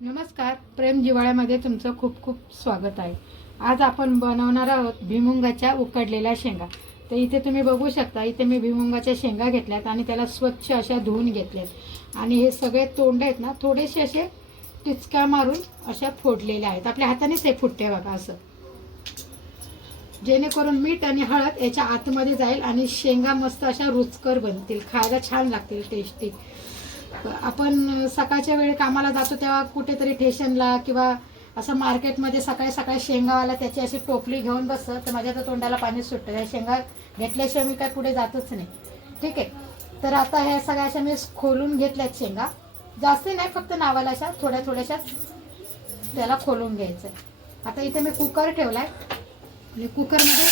नमस्कार प्रेम जिवाळ्यामध्ये तुमचं खूप खूप स्वागत आहे. आज आपण बनवणार आहोत भिमुंगाच्या उकडलेल्या शेंगा. तर इथे तुम्ही बघू शकता इथे मी भिमुंगाच्या शेंगा घेतल्यात आणि त्याला स्वच्छ अशा धुवून घेतल्यात. आणि हे सगळे तोंड आहेत ना थोडेसे असे टिचका मारून अशा फोडलेल्या आहेत. आपल्या हातानेच हे फुटते बघा असं. जेणेकरून मीठ आणि हळद याच्या आतमध्ये जाईल आणि शेंगा मस्त अशा रुचकर बनतील खायला छान लागतील टेस्टी आपण सकाळच्या वेळी कामाला जातो तेव्हा कुठेतरी ठेशनला किंवा असं मार्केटमध्ये सकाळी सकाळी शेंगावाला त्याची अशी टोपली घेऊन बसतं तर माझ्या तर तोंडाला पाणी सुटतं. या शेंगा घेतल्याशिवाय मी काय पुढे जातच नाही. ठीक आहे? तर आता ह्या सगळ्या अशा मी खोलून घेतल्यात शेंगा. जास्ती नाही फक्त नावाला अशा थोड्या थोड्याशा त्याला खोलून घ्यायचं आता इथे मी कुकर ठेवला आहे आणि कुकरमध्ये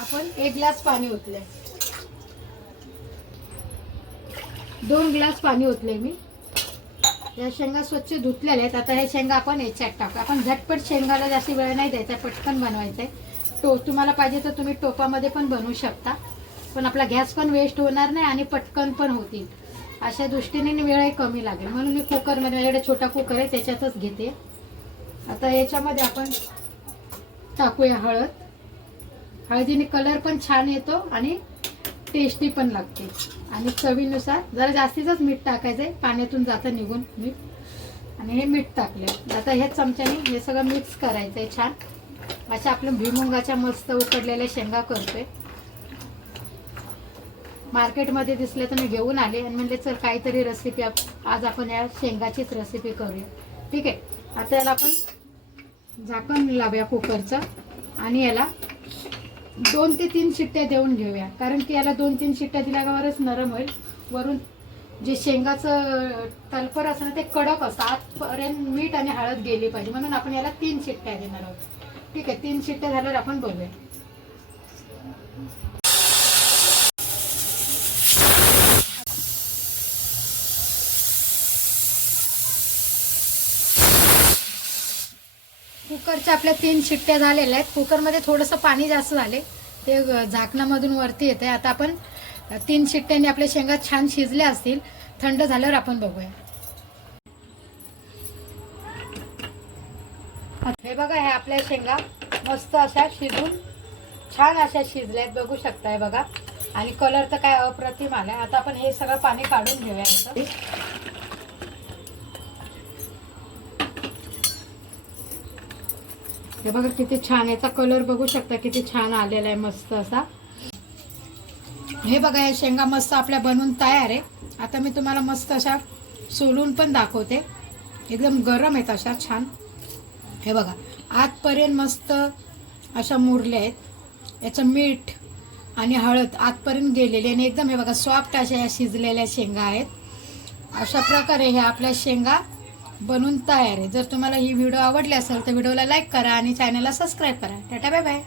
आपण एक ग्लास पाणी ओतलंय. दोन ग्लास पाणी ओतले मी. या शेंगा स्वच्छ धुतलेल्या आहेत. आता हे शेंगा आपण याच्यात टाकू. आपण झटपट शेंगाला जास्त वेळ नाही द्यायचा. पटकन बनवायचं आहे टो तुम्हाला पाहिजे तर तुम्ही टोपामध्ये पण बनवू शकता. पण आपला गॅस पण वेस्ट होणार नाही आणि पटकन पण होतील. अशा दृष्टीने वेळही कमी लागेल. म्हणून मी कुकरमध्ये माझ्याकडे छोटा कुकर आहे त्याच्यातच घेते. आता याच्यामध्ये आपण टाकूया हळद. हळदीने कलर पण छान येतो आणि टेस्टी पण लागते. आणि चवीनुसार जरा जास्तीच मीठ टाकायचंय. पाण्यातून जातं निघून मीठ. आणि हे मीठ टाकले आता ह्या चमच्याने हे सगळं मिक्स करायचंय छान. अशा आपल्या भुईमुंगाच्या मस्त उकडलेल्या शेंगा करतोय. मार्केटमध्ये दिसले तर मी घेऊन आले आणि म्हणले चल काहीतरी रेसिपी आज आपण या शेंगाचीच रेसिपी करूया. ठीक आहे. आता याला आपण झाकण लावूया कुकरचं आणि याला दोन ते तीन शिट्ट्या देऊन घेऊया. कारण की याला दोन तीन शिट्ट्या दिल्यावरच नरम होईल. वरून जे शेंगाचं तलपर असतं ना ते कडक असतं. आतपर्यंत मीठ आणि हळद गेली पाहिजे. म्हणून आपण याला तीन शिट्ट्या देणार आहोत. ठीक आहे तीन शिट्ट्या झाल्यावर आपण बोलूया. कुकरच्या आपल्या तीन शिट्ट्या झालेल्या आहेत. कुकरमध्ये थोडंसं पाणी जास्त झाले. ते झाकणामधून वरती येते आता आपण तीन शिट्ट्यांनी आपल्या शेंगा छान शिजल्या असतील. थंड झाल्यावर आपण बघूया. हे बघा हे आपल्या शेंगा मस्त अशा शिजून छान अशा शिजल्यात बघू शकताय बघा. आणि कलर तर काय अप्रतिम आलाय. आता आपण हे सगळं पाणी काढून घेऊया हे बघा किती छान याचा कलर बघू शकता किती छान आलेला आहे मस्त असा. हे बघा हे शेंगा मस्त आपल्या बनवून तयार आहे. आता मी तुम्हाला मस्त अशा सोलून पण दाखवते. एकदम गरम आहेत अशा छान. हे बघा आतपर्यंत मस्त अशा मुरल्या आहेत. याचं मीठ आणि हळद आतपर्यंत गेलेली आणि एकदम हे बघा सॉफ्ट अशा या शिजलेल्या शेंगा आहेत. अशा प्रकारे ह्या आपल्या शेंगा बनून तयार आहे. जर तुम्हाला ही व्हिडिओ आवडली असेल तर व्हिडिओला लाईक करा आणि चॅनलला सबस्क्राईब करा. Tata bye bye